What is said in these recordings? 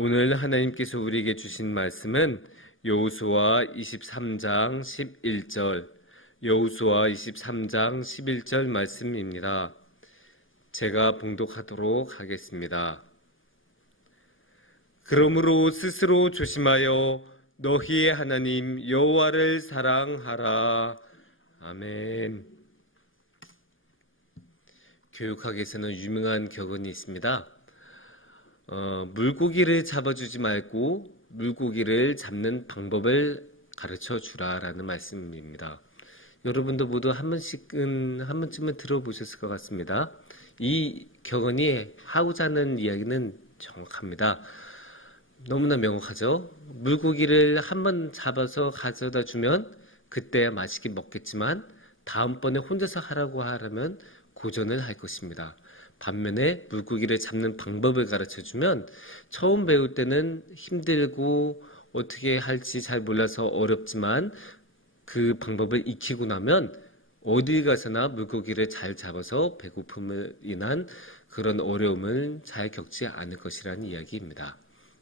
오늘 하나님께서 우리에게 주신 말씀은 여호수아 23장 11절, 여호수아 23장 11절 말씀입니다. 제가 봉독하도록 하겠습니다. 그러므로 스스로 조심하여 너희의 하나님 여호와를 사랑하라. 아멘. 교육학에서는 유명한 격언이 있습니다. 물고기를 잡아주지 말고 물고기를 잡는 방법을 가르쳐 주라라는 말씀입니다. 여러분도 모두 한 번쯤은 들어보셨을 것 같습니다. 이 격언이 하고자 하는 이야기는 정확합니다. 너무나 명확하죠. 물고기를 한번 잡아서 가져다 주면 그때야 맛있게 먹겠지만 다음번에 혼자서 하라고 하라면 고전을 할 것입니다. 반면에 물고기를 잡는 방법을 가르쳐주면 처음 배울 때는 힘들고 어떻게 할지 잘 몰라서 어렵지만 그 방법을 익히고 나면 어딜 가서나 물고기를 잘 잡아서 배고픔을 인한 그런 어려움을 잘 겪지 않을 것이라는 이야기입니다.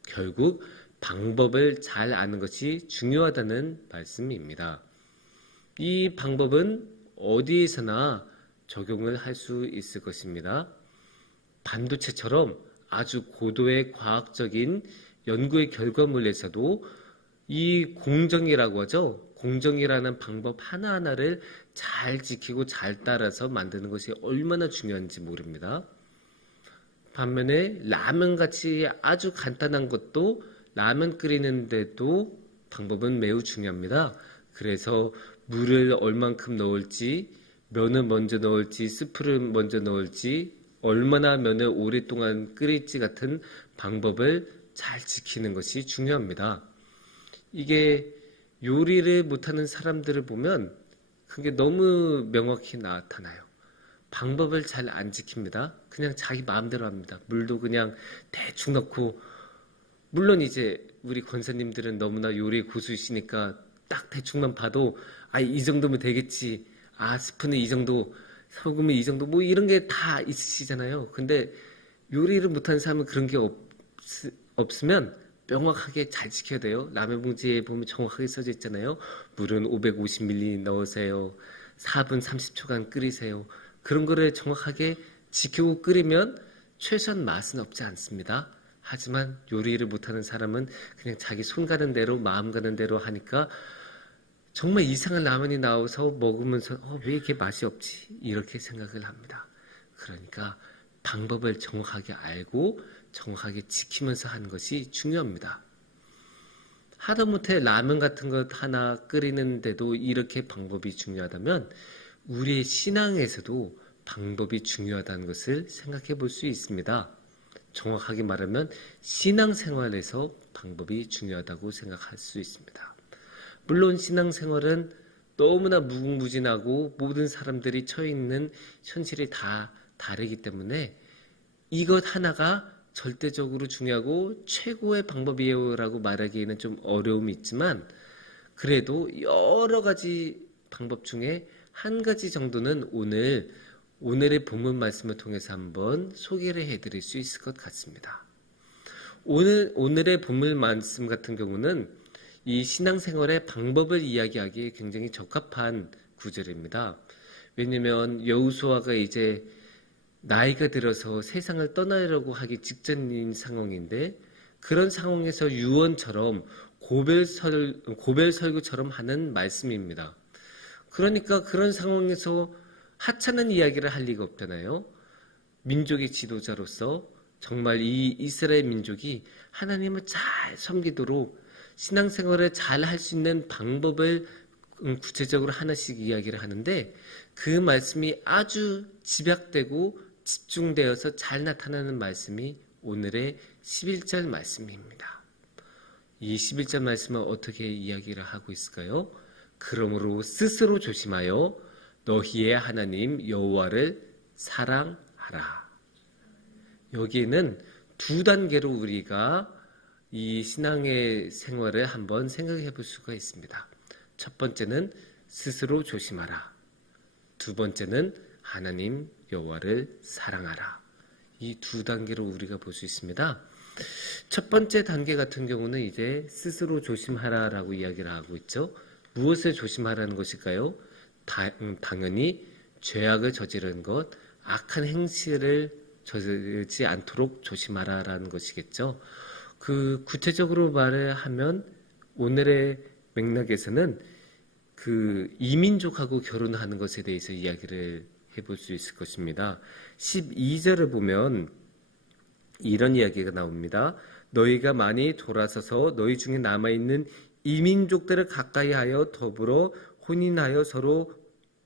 결국 방법을 잘 아는 것이 중요하다는 말씀입니다. 이 방법은 어디에서나 적용을 할 수 있을 것입니다. 반도체처럼 아주 고도의 과학적인 연구의 결과물에서도 이 공정이라고 하죠. 공정이라는 방법 하나하나를 잘 지키고 잘 따라서 만드는 것이 얼마나 중요한지 모릅니다. 반면에 라면같이 아주 간단한 것도 라면 끓이는데도 방법은 매우 중요합니다. 그래서 물을 얼만큼 넣을지, 면을 먼저 넣을지, 스프를 먼저 넣을지, 얼마나 면을 오랫동안 끓일지 같은 방법을 잘 지키는 것이 중요합니다. 이게 요리를 못하는 사람들을 보면 그게 너무 명확히 나타나요. 방법을 잘 안 지킵니다. 그냥 자기 마음대로 합니다. 물도 그냥 대충 넣고, 물론 이제 우리 권사님들은 너무나 요리 고수이시니까 딱 대충만 봐도 이 정도면 되겠지. 스프는 이 정도, 소금은 이 정도, 뭐 이런 게 다 있으시잖아요. 근데 요리를 못하는 사람은 그런 게 없으면 명확하게 잘 지켜야 돼요. 라면 봉지에 보면 정확하게 써져 있잖아요. 물은 550ml 넣으세요. 4분 30초간 끓이세요. 그런 거를 정확하게 지키고 끓이면 최소한 맛은 없지 않습니다. 하지만 요리를 못하는 사람은 그냥 자기 손 가는 대로 마음 가는 대로 하니까 정말 이상한 라면이 나와서 먹으면서 왜 이렇게 맛이 없지? 이렇게 생각을 합니다. 그러니까 방법을 정확하게 알고 정확하게 지키면서 하는 것이 중요합니다. 하다못해 라면 같은 것 하나 끓이는데도 이렇게 방법이 중요하다면 우리의 신앙에서도 방법이 중요하다는 것을 생각해 볼 수 있습니다. 정확하게 말하면 신앙생활에서 방법이 중요하다고 생각할 수 있습니다. 물론 신앙생활은 너무나 무궁무진하고 모든 사람들이 처해 있는 현실이 다 다르기 때문에 이것 하나가 절대적으로 중요하고 최고의 방법이에요라고 말하기에는 좀 어려움이 있지만 그래도 여러 가지 방법 중에 한 가지 정도는 오늘의 본문 말씀을 통해서 한번 소개를 해드릴 수 있을 것 같습니다. 오늘의 본문 말씀 같은 경우는 이 신앙생활의 방법을 이야기하기에 굉장히 적합한 구절입니다. 왜냐하면 여호수아가 이제 나이가 들어서 세상을 떠나려고 하기 직전인 상황인데 그런 상황에서 유언처럼 고별설교처럼 하는 말씀입니다. 그러니까 그런 상황에서 하찮은 이야기를 할 리가 없잖아요. 민족의 지도자로서 정말 이 이스라엘 민족이 하나님을 잘 섬기도록 신앙생활을 잘 할 수 있는 방법을 구체적으로 하나씩 이야기를 하는데 그 말씀이 아주 집약되고 집중되어서 잘 나타나는 말씀이 오늘의 11절 말씀입니다. 이 11절 말씀은 어떻게 이야기를 하고 있을까요? 그러므로 스스로 조심하여 너희의 하나님 여호와를 사랑하라. 여기에는 두 단계로 우리가 이 신앙의 생활을 한번 생각해 볼 수가 있습니다. 첫 번째는 스스로 조심하라. 두 번째는 하나님 여호와를 사랑하라. 이 두 단계로 우리가 볼 수 있습니다. 첫 번째 단계 같은 경우는 이제 스스로 조심하라라고 이야기를 하고 있죠. 무엇을 조심하라는 것일까요? 당연히 죄악을 저지르는 것, 악한 행실을 저지르지 않도록 조심하라라는 것이겠죠. 그 구체적으로 말을 하면 오늘의 맥락에서는 그 이민족하고 결혼하는 것에 대해서 이야기를 해볼 수 있을 것입니다. 12절을 보면 이런 이야기가 나옵니다. 너희가 많이 돌아서서 너희 중에 남아있는 이민족들을 가까이 하여 더불어 혼인하여 서로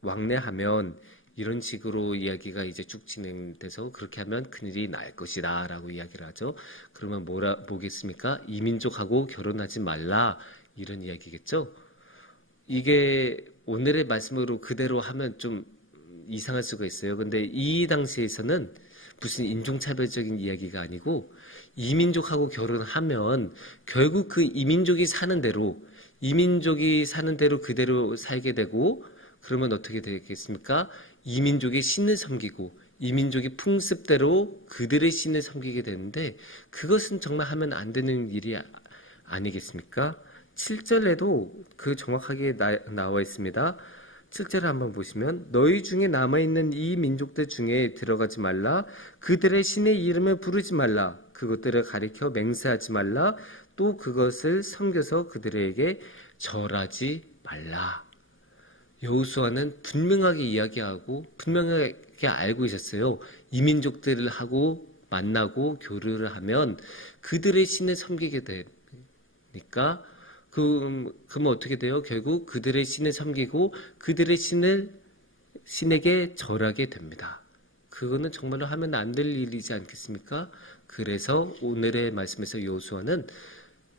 왕래하면, 이런 식으로 이야기가 이제 쭉 진행돼서 그렇게 하면 큰일이 날 것이다 라고 이야기를 하죠. 그러면 뭐겠습니까? 이민족하고 결혼하지 말라, 이런 이야기겠죠. 이게 오늘의 말씀으로 그대로 하면 좀 이상할 수가 있어요. 근데 이 당시에서는 무슨 인종차별적인 이야기가 아니고 이민족하고 결혼하면 결국 그 이민족이 사는 대로 그대로 살게 되고, 그러면 어떻게 되겠습니까? 이민족의 신을 섬기고 이민족의 풍습대로 그들의 신을 섬기게 되는데, 그것은 정말 하면 안 되는 일이 아니겠습니까? 7절에도 그 정확하게 나와 있습니다. 7절을 한번 보시면 너희 중에 남아있는 이 민족들 중에 들어가지 말라. 그들의 신의 이름을 부르지 말라. 그것들을 가리켜 맹세하지 말라. 또 그것을 섬겨서 그들에게 절하지 말라. 여호수아는 분명하게 이야기하고 분명하게 알고 있었어요. 이 민족들하고 만나고 교류를 하면 그들의 신을 섬기게 되니까 그러면 어떻게 돼요? 결국 그들의 신을 섬기고 그들의 신에게 절하게 됩니다. 그거는 정말로 하면 안 될 일이지 않겠습니까? 그래서 오늘의 말씀에서 여호수아는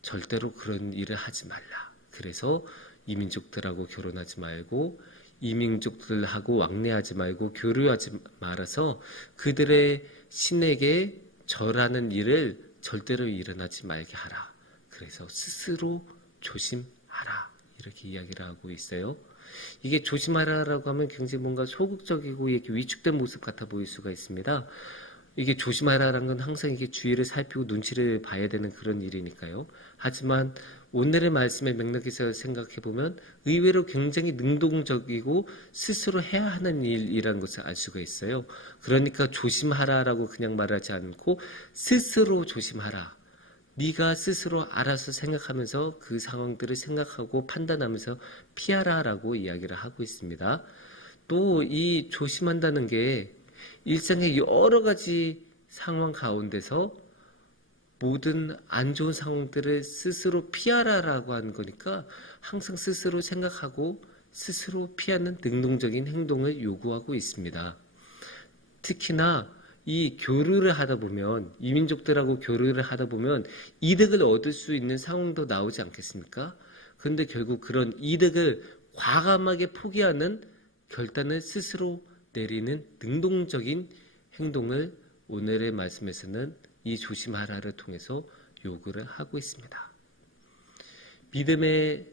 절대로 그런 일을 하지 말라. 그래서 이민족들하고 결혼하지 말고 이민족들하고 왕래하지 말고 교류하지 말아서 그들의 신에게 절하는 일을 절대로 일어나지 말게 하라. 그래서 스스로 조심하라, 이렇게 이야기를 하고 있어요. 이게 조심하라라고 하면 굉장히 뭔가 소극적이고 이렇게 위축된 모습 같아 보일 수가 있습니다. 이게 조심하라라는 건 항상 이게 주의를 살피고 눈치를 봐야 되는 그런 일이니까요. 하지만 오늘의 말씀의 맥락에서 생각해 보면 의외로 굉장히 능동적이고 스스로 해야 하는 일이라는 것을 알 수가 있어요. 그러니까 조심하라라고 그냥 말하지 않고 스스로 조심하라. 네가 스스로 알아서 생각하면서 그 상황들을 생각하고 판단하면서 피하라라고 이야기를 하고 있습니다. 또 이 조심한다는 게 일상의 여러 가지 상황 가운데서 모든 안 좋은 상황들을 스스로 피하라라고 하는 거니까 항상 스스로 생각하고 스스로 피하는 능동적인 행동을 요구하고 있습니다. 특히나 이 교류를 하다 보면, 이민족들하고 교류를 하다 보면 이득을 얻을 수 있는 상황도 나오지 않겠습니까? 그런데 결국 그런 이득을 과감하게 포기하는 결단을 스스로 내리는 능동적인 행동을 오늘의 말씀에서는 이 조심하라를 통해서 요구를 하고 있습니다. 믿음의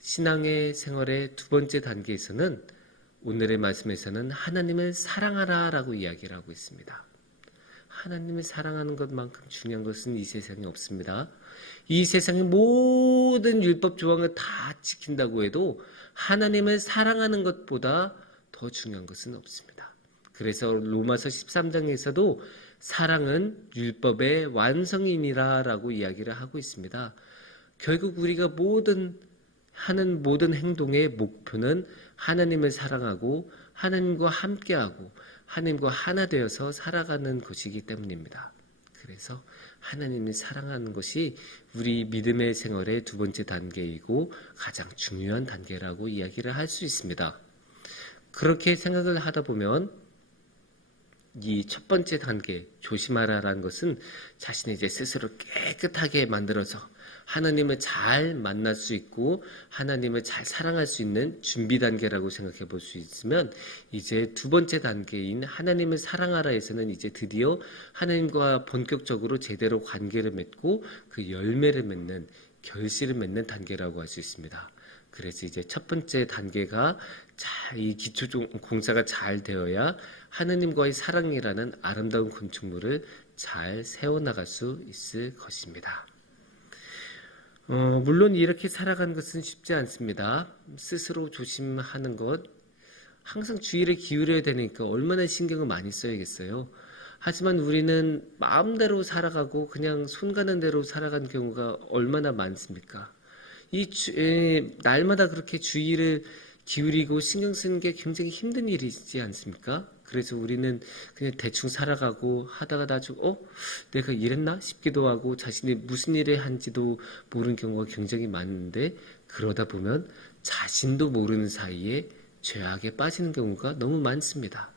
신앙의 생활의 두 번째 단계에서는 오늘의 말씀에서는 하나님을 사랑하라라고 이야기를 하고 있습니다. 하나님을 사랑하는 것만큼 중요한 것은 이 세상에 없습니다. 이 세상의 모든 율법 조항을 다 지킨다고 해도 하나님을 사랑하는 것보다 더 중요한 것은 없습니다. 그래서 로마서 13장에서도 사랑은 율법의 완성이니라 라고 이야기를 하고 있습니다. 결국 우리가 하는 모든 행동의 목표는 하나님을 사랑하고 하나님과 함께하고 하나님과 하나 되어서 살아가는 것이기 때문입니다. 그래서 하나님을 사랑하는 것이 우리 믿음의 생활의 두 번째 단계이고 가장 중요한 단계라고 이야기를 할 수 있습니다. 그렇게 생각을 하다 보면 이 첫 번째 단계 조심하라라는 것은 자신이 이제 스스로 깨끗하게 만들어서 하나님을 잘 만날 수 있고 하나님을 잘 사랑할 수 있는 준비 단계라고 생각해 볼 수 있으면, 이제 두 번째 단계인 하나님을 사랑하라에서는 이제 드디어 하나님과 본격적으로 제대로 관계를 맺고 그 열매를 맺는, 결실을 맺는 단계라고 할 수 있습니다. 그래서 이제 첫 번째 단계가 이 기초 공사가 잘 되어야 하나님과의 사랑이라는 아름다운 건축물을 잘 세워나갈 수 있을 것입니다. 물론 이렇게 살아가는 것은 쉽지 않습니다. 스스로 조심하는 것, 항상 주의를 기울여야 되니까 얼마나 신경을 많이 써야겠어요. 하지만 우리는 마음대로 살아가고 그냥 손 가는 대로 살아가는 경우가 얼마나 많습니까? 날마다 그렇게 주의를 기울이고 신경 쓰는 게 굉장히 힘든 일이지 않습니까? 그래서 우리는 그냥 대충 살아가고 하다가 나중에 내가 이랬나 싶기도 하고 자신이 무슨 일을 한지도 모르는 경우가 굉장히 많은데, 그러다 보면 자신도 모르는 사이에 죄악에 빠지는 경우가 너무 많습니다.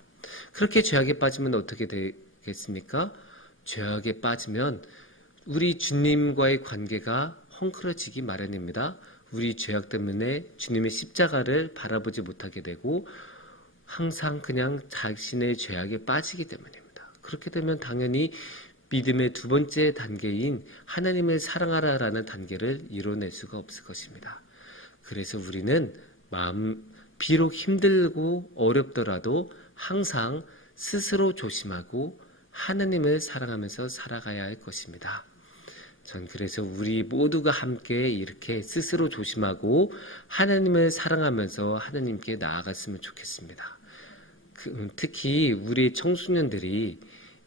그렇게 죄악에 빠지면 어떻게 되겠습니까? 죄악에 빠지면 우리 주님과의 관계가 헝클어지기 마련입니다. 우리 죄악 때문에 주님의 십자가를 바라보지 못하게 되고 항상 그냥 자신의 죄악에 빠지기 때문입니다. 그렇게 되면 당연히 믿음의 두 번째 단계인 하나님을 사랑하라라는 단계를 이뤄낼 수가 없을 것입니다. 그래서 우리는 비록 힘들고 어렵더라도 항상 스스로 조심하고 하나님을 사랑하면서 살아가야 할 것입니다. 전 그래서 우리 모두가 함께 이렇게 스스로 조심하고 하나님을 사랑하면서 하나님께 나아갔으면 좋겠습니다. 특히 우리 청소년들이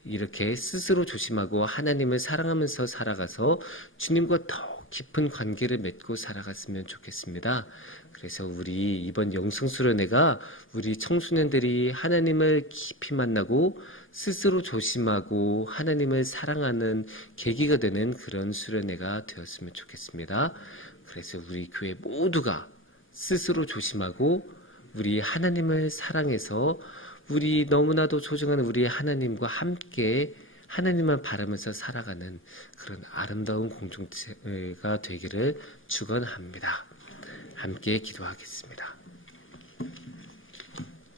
이렇게 스스로 조심하고 하나님을 사랑하면서 살아가서 주님과 더 깊은 관계를 맺고 살아갔으면 좋겠습니다. 그래서 우리 이번 영성수련회가 우리 청소년들이 하나님을 깊이 만나고 스스로 조심하고 하나님을 사랑하는 계기가 되는 그런 수련회가 되었으면 좋겠습니다. 그래서 우리 교회 모두가 스스로 조심하고 우리 하나님을 사랑해서 우리 너무나도 소중한 우리 하나님과 함께 하나님만 바라면서 살아가는 그런 아름다운 공동체가 되기를 축원합니다. 함께 기도하겠습니다.